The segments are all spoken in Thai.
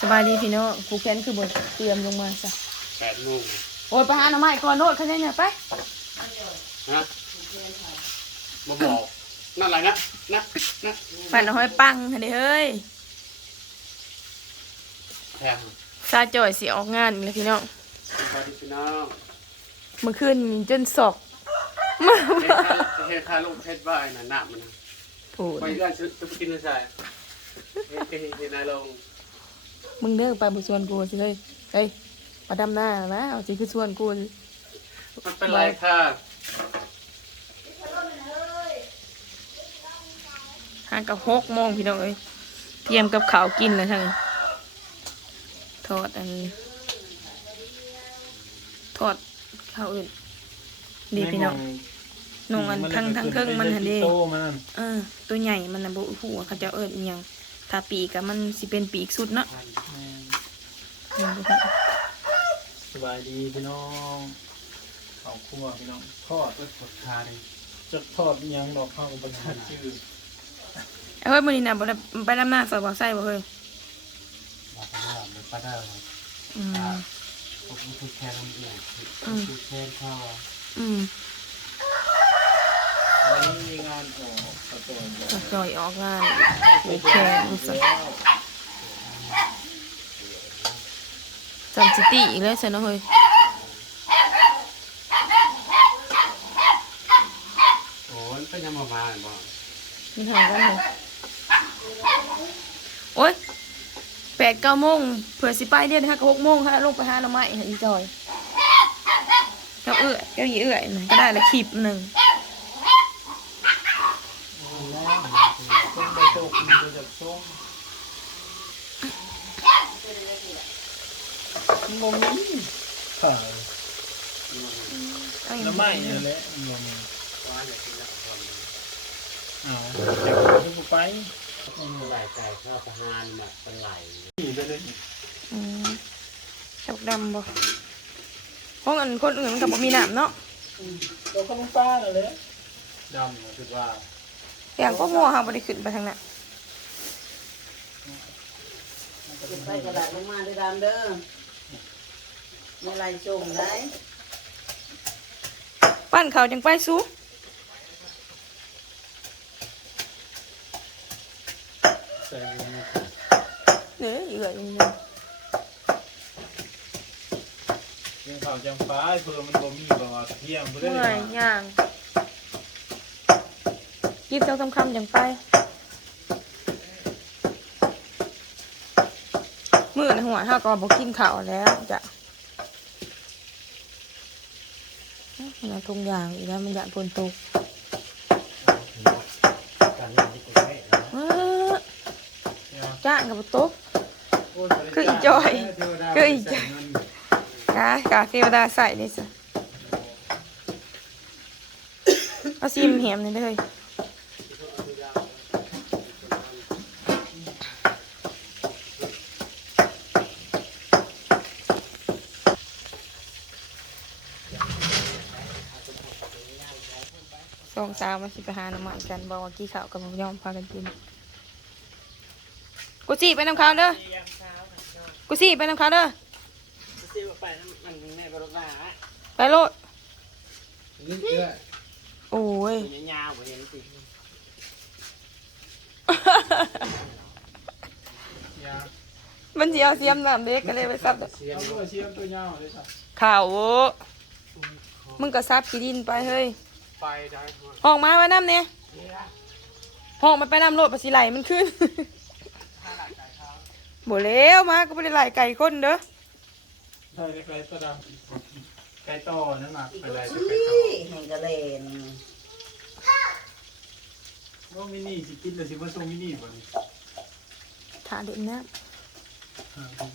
สบายดีพี่น้องผูกแขนคือบนเตรียมลงมาซะแปดโมงโอ้ยไปหาหน่อไม้ก่อนโนดเขาเนี่ยไปฮะมาบอกนั่นอะไรนะนะนะปั่นเอาห้อยปังเฮ้ยเฮ้ยแพงซาจ่อยสิออกงานอีกแล้วพี่น้องสวัสดีพี่น้องเมื่อคืนนี่จนศอกเฮ็ดค่าเฮ็ดค่าลูกเฮ็ดบ้านน่ะหนักมันนะโอ้ยไปเรื่อนจะไปกินอะไรเฮ็ดเฮ็ดเฮ็ดนายลง มึงเด้อไปบุชวนกูสิเฮ้ยเฮ้ยมาดำหน้านะเอาสิคือชวนกูมันเป็นไรค่ะห่างกับหกโมงพี่น้องเอ้ยเตรียมกับข้าวกินแล้วทั้งทอดอันทอดข้าวอื่นดีพี่น้องนงอันทั้งทั้งเครื่องมันหันเดีโตมันเออตัวใหญ่มันนะบุหัวเขาจะเอิญเอียง ถ้าปีกอะมันสิเป็นปีกสุดเนาะอืมสบายดีพี่น้องข้าวคั่วพี่น้องทอดก็กดคาดิจะทอดอิหยังดอกข้าวกับประทานชื่อเอาเฮ้ยมือนี้นะบ่ได้ไปดำหน้าใส่บ่ใส่บ่เฮ้ยบอกไปว่ามันป้าได้อืมผมคือแค่ลำเอียงอืมคือแค่ข้าวอืม วันนี้มีงานออกกระโดดก็จอยออกงานไปแข่งสักจันซิตี้อีกแล้วใช่เนาะเฮ้ยโอ้ยเป็นยังมามาบ่มีทางกันเหรอโอ๊ยแปดเก้าโมงเผื่อสิไปเดียวนฮะก็หกโมงฮะลงไปหาหน่อไม้ให้อีจอยเจ้าเอื้อยเจ้าอีเอื้อยหน่อยก็ได้ละคลิปหนึ่ง ต้นใบโตกมันจะจากส้มมัน บ่มีขายเอาอย่างน้ำนี้ไม้นั่นแหละมันบ่มีว่าอยากกินแล้วคนอ้าวแต่ก็ทุกไปไหลไก่ข้าวประหารมาเป็นไหลนี่ได้เลยอืมดอกดำบ่ห้องอันคนอื่นมันกับบ่มีน้ำเนาะตัวขนมป้านั่นแหละดำคือว่าอย่างก็มัวค่ะบ่ได้ขึ้นไปทางนั้นเก็บไปกระดาษลงมาด้วยดามเด้อ ไม่ไรส่งได้ปั้นเขาจังไปสู้ใส่ลงมาเด้อเอื้อยอย่างนี้กินข้าวจังฟ้าเพื่อมันบ่มีบ่ว่าเที่ยงบ่ได้เมื่อยย่างกินเจ้าคำคำจังไปมื้อในหัวเฮาก็บ่กินข้าวแล้วจ้ะ มันทุงอย่างอีกแล้วมันอยากฝนตกการงานที่กรุงเทพนะ เออจ้างกับบ่ตก คืออีจอย คืออีจอย กากาเทวดาใส่เลยสิเอาซิมเหียมนี่เลยสองสาวมาสิไปหาหน้ำมันกันบอกว่ากี่ข้าวกับหมูยอมพากันกิน กูสี่ไปน้ำข้าวเด้อกูสี่ไปน้ำข้าวเด้อซื้อไปมันแม่บรมราไปโลดนี่เยอะโอ้ยยาวๆเห็นสิยามันสิเอาเสียมน้ำเด็กก็เลยไปซับเด้อเสียงเอาด้วยเชียมตัวยาวเลยจ้ะข่าวโว้มึงก็ซับขี้ดินไปเฮ้ย ไปได้หมดห้องมาไว้น้ำเนี่ยห้องมันไปน้ำโลดไปสิไหลมันขึ้น บ่แล้วมาก็ไม่ได้ไหลไก่คนเด้อใช่ไก่ตัวดำไก่ต่อนั่นน่ะไปได้นี่จะไปต่อเห็นกระเลนว่ามินี่สิกินเลยสิมาส่งมินี่บ่นี่ถาเด็ดนะ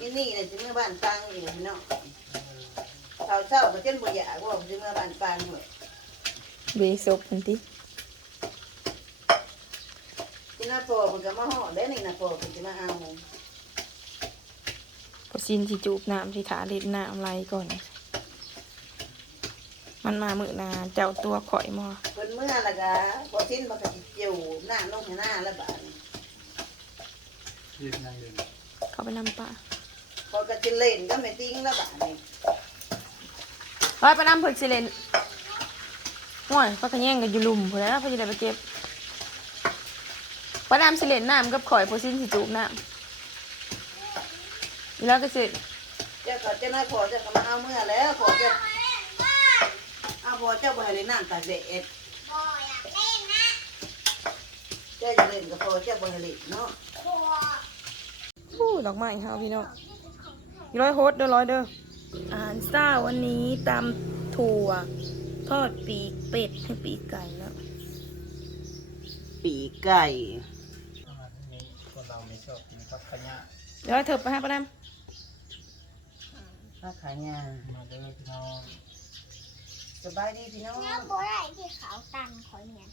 นี่นี่เลยจะเมื่อบ้านปังอยู่พี่น้องเช้าเช้าก็เช่นบุญยากว่าจะเมื่อบ้านปังหมด เบซบทันทีที่น่าโปรมันก็มาห่อได้นี่น่าโปรมันจะมาเอาพอซินที่จูบน้ำที่ถาเด็ดน้ำไหลก่อน มันมามือหนาเจ้าตัวข่อยมอเพิ่นเมื่อละก็พอสิ้นมันก็จิอยู่หน้าลงหน้าแล้วบ้านเฮ็ดยังไงเขาไปนำปลาพอก็จะเล่นก็ไม่ติ้งแล้วบัดนี้เฮ้ยไปนำเผือกสิเลน โอ้ยก็ขะแย่งกันอยู่ลุมพอแล้วพอจะได้ไปเก็บไปนำสิเลนน้ำกับข่อยพอสิ้นสิจูบน้ำอีแล้วก็สิเจ้าก็เจ้าน้อยพอเจ้าก็มาเอาเมื่อแล้วพอเจ้าเอาพอเจ้าบ่ให้เล่นน้ำตากแดดเจ้าจะเล่นกับพอเจ้าบ่ให้เล่นเนาะอู้ดอกไม้ค่ะพี่น้องอีร้อยโฮสเด้อร้อยเด้ออาหารเช้าวันนี้ตำถั่ว ทอดปีกเป็ดให้ปีกไก่แล้ว ปีกไก่อาหารนี้คนเราไม่ชอบกินผักขะยะเดี๋ยวให้เธอไปให้ป้าดผ้าขายามาเด้อพี่น้องสบายดีพี่น้องเนี่ยบ่ได้ที่เขาตันขอยเนี่ย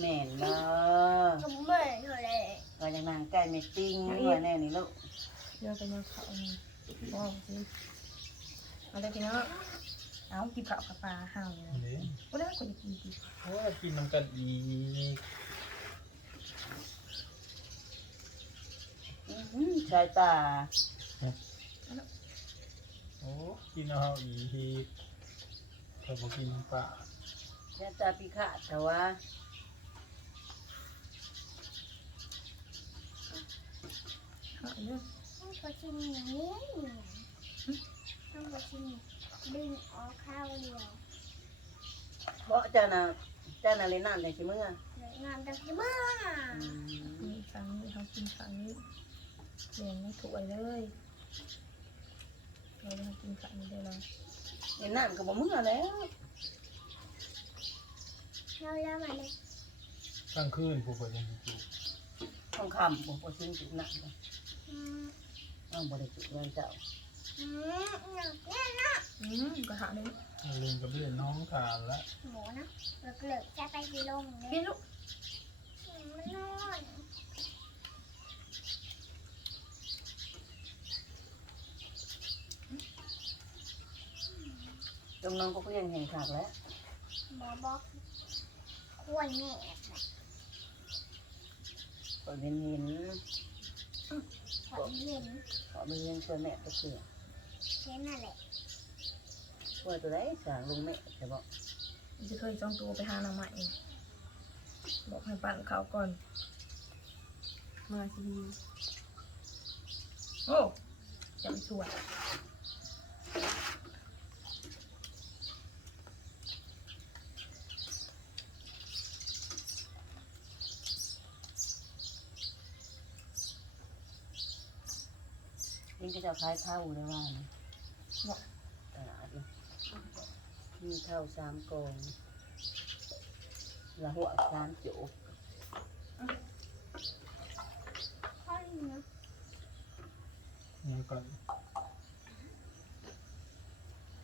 แม่นเนาะก็เมื่อยเท่าไรก็ยังนางไก่ไม่ติ้งด้วยแน่นี่ลูกำเดี๋ยวไปยังเขานี่ว้าวสิเอาเลยพี่น้อง เอากินข้าวกับปลาห่าวเลยนี่ก็ได้คนกินดีโอ้ยกินน้ำกันอีกอื้อหือชายตาโอ้กินเอาอีกเขาบอกกินปลาชายตาพิฆาตแต่ว่าห่าวเด้อต้องกดชิ้นอย่างนี้ต้องกดชิ้น ดึงออกข้าวเดียวเพราะเจ้าน่ะเจ้าน่ะเล่นน้ำจังสิเมื่อเหลืองามจังเมื่ออืมมีครั้งนี้เขากินครั้งนี้เลี้ยงไม่ถูกเลยเราจะกินครั้งนี้ได้แล้วเล่นน้ำก็บ่เมื่อแล้วเราแล้วมาเลยกลางคืนผู้คนยังอยู่ต้องคำบ่บ่ซึ้งจุดน้ำเลยอืม ต้องบ่ได้จุดเงินเจ้า อืมหนักแน่นะอืมก็หาเลยเอาเล่นกับเล่นน้องทานละหมูนะเลิกเลิกจะไปกี่ลงกิเนี่ยนลูกอืมมันนอนจงน้องก็เลี้ยงแห่งขากแล้วหมอบอกควรแม่ก็เห็นเห็นขอเย็นขอไปเลี้ยงช่วยแม่ก็คือ แค่นั่นแหละช่วยตัวไหนสร้างลุงแม่ใช่บ่จะเคยจ้องตัวไปหาหน่อไม้บอกให้ปั่นเขาก่อน มาสิดีโอ้จำสวยยิ่งก็จะคล้ายข้าวได้ว่านะบอก ตลาดนะมีข้าวสามกองละหัวสามโจกข้อนี้นะนี่ก่อน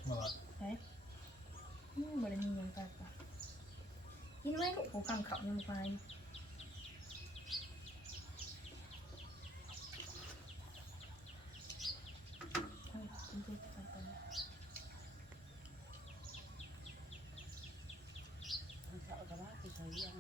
มาละไหนอืมบริมียังกันปะกินไว้ลูกผมคำเขายังไปเอากินไปไปไป ทั้งเสาร์ตลาดที่เขาเลี้ยง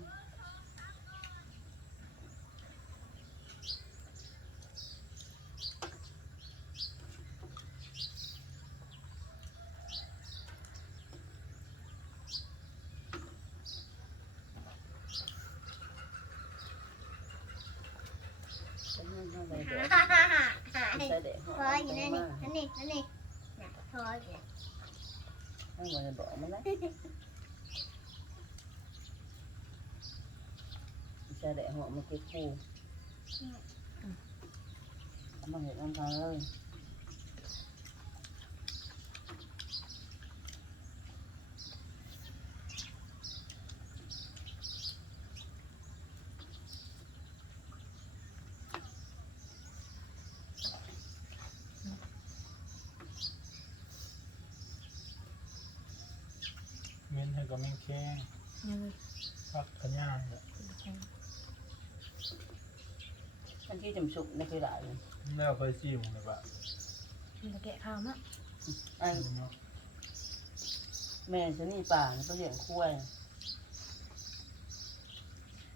จะให้เท่าไหร่เดี๋ยวฮ่าฮ่าฮ่าฮ่าใส่เด็ก ทออยู่นั่นนี่นั่นนี่นั่นนี่น่ะทออยู่ ให้มันจะบอกมันนะใส่เด็กหัวมันเก็บคู่เอามาเห็นอันทางเลย เม้นให้ ก็แม่งแข้งยังเลยผักขะยะเนี่ยมันที่จำสุกในคือหลายเลยแล้วค่อยซิมเลยปะมันจะแกะข้าวมะไอ้เนาะแม่จะนี่ป่าก็เลี้ยงคุ้ย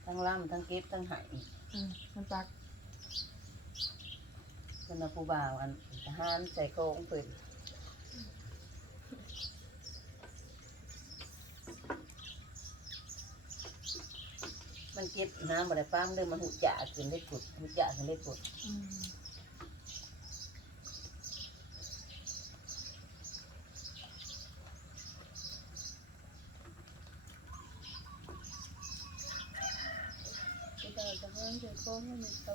ทั้งล่ำทั้งเก็บทั้งไหายอืมมันปลากนะผู้บ่าวอันทหารใส่โครงเพิ่น มันเก็บน้ำบ่ได้ปั๊มเลยมันหุจ่าขึ้นได้กุดหุจ่าขึ้นได้กุดอืมที่เราจะห้ามใส่โครงให้มันเขา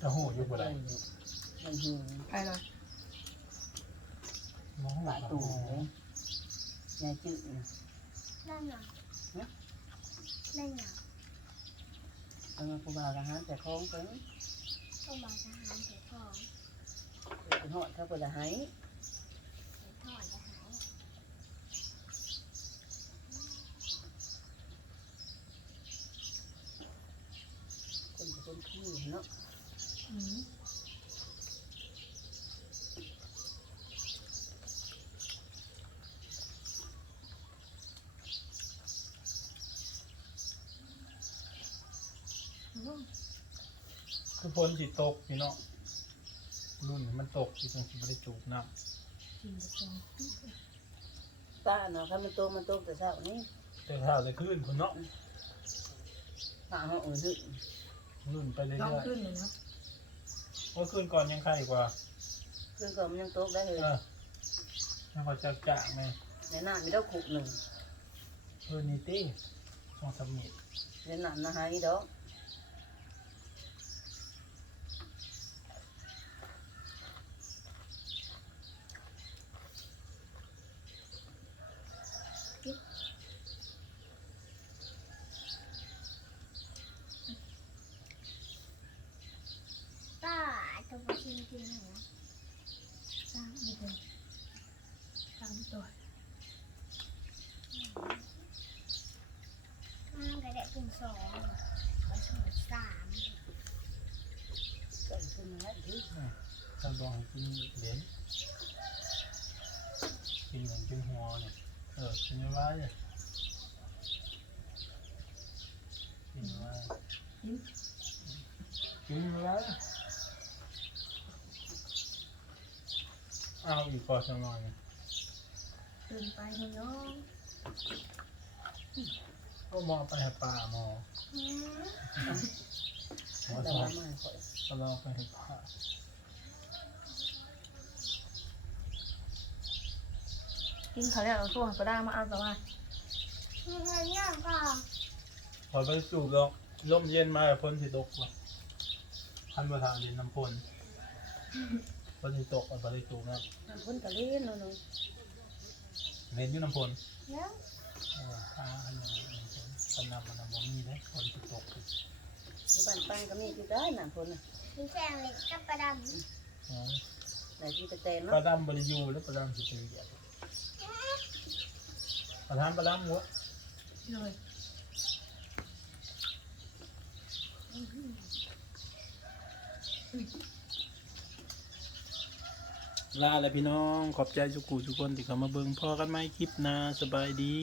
จะโหอยู่บ่ได้มันหิวไปเลยมองหหลาลายยตูตู่เลยยายจืดนะ นั่นน่ะนั่นน่ะเอามาผู้บ่าวทหารใส่โครงเพิ่นต้องมาทหารเถือทอง เป็นหอดเขาเพิ่นจะให้ เถือทอดจะหาย คนจะเป็นพี่เนาะ อืมอืม คือฝนสิตกพี่น้องรุ่นมันตกสิจังสิบ่ได้จูบน้ำกินไปก่อนป้าเนาะถ้ามันโตมันโตแต่เช้านี้แต่ถ้าจะขึ้นคุณเนาะป้าเขาเออดึกรุ่นไปเรื่น้องอยขึ้นเลยนะๆเมื่อคืนก่อนยังไข้กว่าเรื่องก็มันยังโตได้เลยเออยังพอจะกะไหมในน้ำมีดอกขุกหนึ่งเพื่อนนี่ตี้สองสามเมิตรในน้ำนะฮะอีดอก ป้าตัวบชิมกินเหรอ สามนี่เป็นสามตัว มันก็ได้กินสองผสมสาม ก็ขึ้นมาแล้วดิ ถ้าลองกินเหรียญกินเหมือนกินหัวเนี่ยเออกินไม่ไหวเลยกินไม่ไหวกินไม่ไหวเอาอีกก่อนสักหน่อยตื่นไปเนาะก็มองไปให้ป่าหมอหมอแต่สอว่านมาข่อยก็ลองไปให้ป่า กินเขาเนี่ยเราช่วงก็ได้มาเอาแต่ว่ามันเงินยากกว่าพอไปสูบแล้วร่มเย็นมาแล้วพ้นสิตกว่ะพันประธานดินน้ำพ้นพ้นสิตกเอาไปได้สูบแล้วน้ำพ่นกะเล่นเนาะเนาะเล่นอยู่น้ำพ้นแล้วเออข้าอันนั้นน้ำพ้นสนำมันน้ำบ่มีเลยพ้นสิตกที่บ้านปังก็มีที่ได้น้ำพ่นน่ะมีแซงเล็กกับประดอ๋อในที่ตะเตนปลาเนาะดำบริยูแล้วปลาดำสิเป็นเดียว ประธานปลาดำหัวเลยลาแล้วพี่น้อง ขอบใจทุกกูทุกคนที่เข้ามาเบิ่งพอกันไหมคลิปหน้าสบายดี